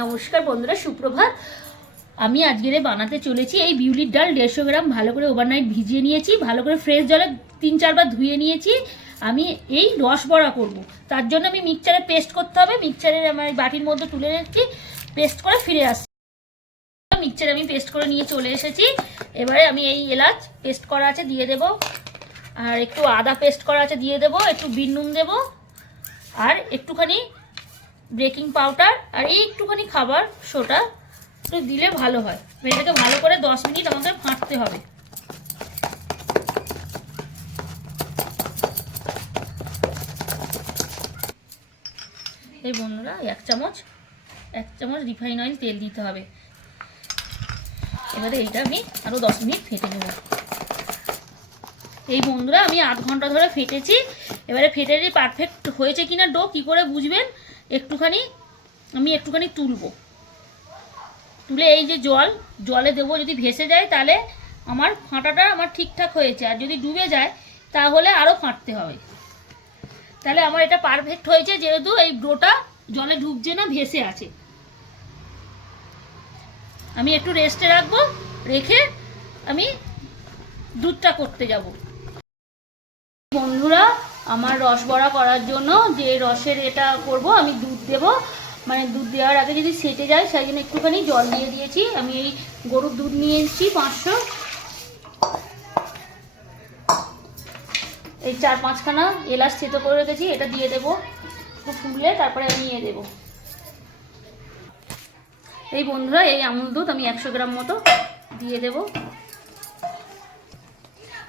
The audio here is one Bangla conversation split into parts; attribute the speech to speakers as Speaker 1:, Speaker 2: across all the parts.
Speaker 1: নমস্কার বন্ধুরা, সুপ্রভাত। আমি আজকেরে বানাতে চলেছি এই বিউলির ডাল, দেড়শো গ্রাম, ভালো করে ওভারনাইট ভিজিয়ে নিয়েছি, ভালো করে ফ্রেশ জলে তিন চারবার ধুয়ে নিয়েছি। আমি এই রস বড়া করব। তার জন্য আমি মিক্সচারে পেস্ট করতে হবে মিক্সচারের আমার বাটির মধ্যে তুলে রেখেছি পেস্ট করে ফিরে আসছি। মিক্সচার আমি পেস্ট করে নিয়ে চলে এসেছি। এবারে আমি এই এলাচ পেস্ট করা আছে, দিয়ে দেব। আর একটু আদা পেস্ট করা আছে, দিয়ে দেব, একটু বিন নুন দেবো। আর একটুখানি বেকিং পাউডার আর এই একটুখানি খাবার সোটা একটু দিলে ভালো হয়। এটাকে ভালো করে দশ মিনিট আমাদের ফাঁটতে হবে। এই বন্ধুরা, এক চামচ এক চামচ রিফাইন অয়েল তেল দিতে হবে। এবারে এইটা আমি আরও দশ মিনিট ফেটে নেব। এই বন্ধুরা, আমি আধ ঘণ্টা ধরে ফেটেছি। এবারে ফেটে পারফেক্ট হয়েছে কিনা ডো কি করে বুঝবেন? একটুখানি, আমি একটুখানি তুলবো। তুলে এই যে জল, জলে দেবো, যদি ভেসে যায় তাহলে আমার ফাঁটাটা আমার ঠিকঠাক হয়েছে। আর যদি ডুবে যায় তাহলে আরও ফাঁটতে হবে। তাহলে আমার এটা পারফেক্ট হয়েছে, যেহেতু এই ডোটা জলে ঢুকছে না, ভেসে আছে। আমি একটু রেস্টে রাখব, রেখে আমি দুধটা করতে যাব। বন্ধুরা আমার রস বড়া করার জন্য যে রসের এটা করব, আমি দুধ দেব। মানে দুধ দেওয়ার আগে যদি সেটে যায়, সেই জন্য একটুখানি জল দিয়ে দিয়েছি। আমি এই গরুর দুধ নিয়ে এসেছি পাঁচশো। এই চার পাঁচখানা এলাচ থেতো করে রেখেছি, এটা দিয়ে দেবো ফুললে তারপরে আমি নিয়ে দেবো। এই বন্ধুরা, এই আমুল দুধ আমি একশো গ্রাম মতো দিয়ে দেবো।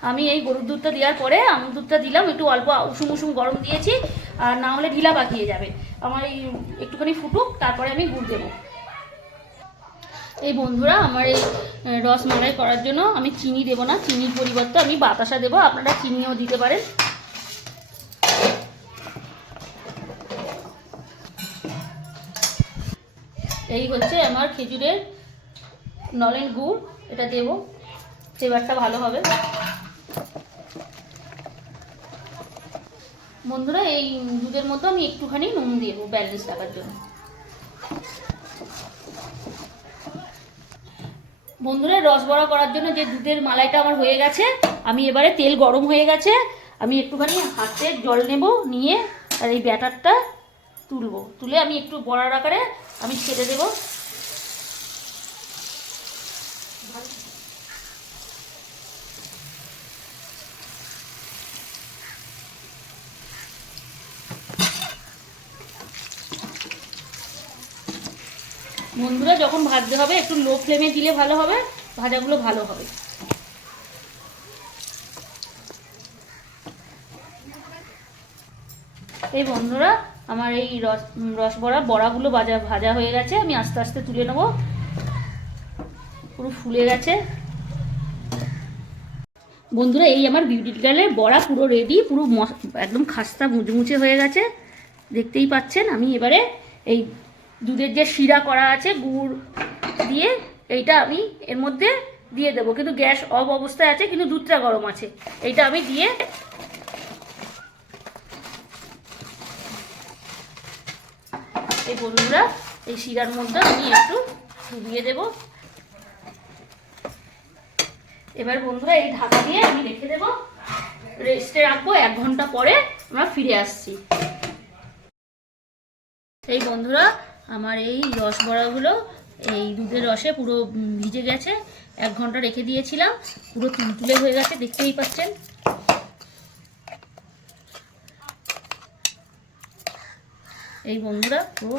Speaker 1: আমি এই গরুর দুধটা দেওয়ার পরে আমুল দুধটা দিলাম, একটু অল্প উষুম উষুম গরম দিয়েছি, আর না হলে ঢিলা পাকিয়ে যাবে। আমার এই একটুখানি ফুটুক, তারপরে আমি গুড় দেবো। এই বন্ধুরা, আমার এই রসমালাই করার জন্য আমি চিনি দেবো না, চিনির পরিবর্তে আমি বাতাসা দেবো, আপনারা চিনিও দিতে পারেন। এই হচ্ছে আমার খেজুরের নলেন গুড়, এটা দেবো, ফ্লেভারটা ভালো হবে। বন্ধুরা, এই দুধের মধ্যে আমি একটুখানি নুন দিয়ে দেবো ব্যালেন্স রাখার জন্য। বন্ধুরা, রস বড়া করার জন্য যে দুধের মালাইটা আমার হয়ে গেছে, আমি এবারে তেল গরম হয়ে গেছে, আমি একটুখানি হাতে জল নেব, নিয়ে আর এই ব্যাটারটা তুলবো। তুলে আমি একটু বড়ার আকারে আমি ছেড়ে দেবো। বন্ধুরা, যখন ভাজতে হবে, একটু লো ফ্লেমে দিলে ভালো হবে, ভাজাগুলো ভালো হবে। এই বন্ধুরা, আমার এই রস রস বড়া, বড়াগুলো ভাজা ভাজা হয়ে গেছে, আমি আস্তে আস্তে তুলে নেব। পুরো ফুলে গেছে। বন্ধুরা, এই আমার বিউটি ডালের বড়া পুরো রেডি পুরো একদম খাস্তা মুচমুচে হয়ে গেছে। দেখতেই পাচ্ছেন, আমি এবারে এই দুধের যে শিরা করা আছে, গুড় দিয়ে এইটা আমি এর মধ্যে দিয়ে দেবো। কিন্তু গ্যাস অফ অবস্থায় আছে, কিন্তু দুধটা গরম আছে। এইটা আমি দিয়ে এই বন্ধুরা এই শিরার মধ্যে আমি একটু দিয়ে দেবো। এবার বন্ধুরা, এই ঢাকা দিয়ে আমি রেখে দেবো। রেস্টে রাখব, এক ঘণ্টা পরে আমরা ফিরে আসছি। এই বন্ধুরা আমার এই রস বড়াগুলো, এই দুধের রসে পুরো ভিজে গেছে। এক ঘণ্টা রেখে দিয়েছিলাম, পুরো তুলতুলে হয়ে গেছে, দেখতেই পাচ্ছেন। এই বন্ধুরা, পুরো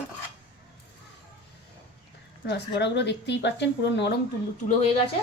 Speaker 1: রস বড়াগুলো দেখতেই পাচ্ছেন, পুরো নরম তুলো হয়ে গেছে।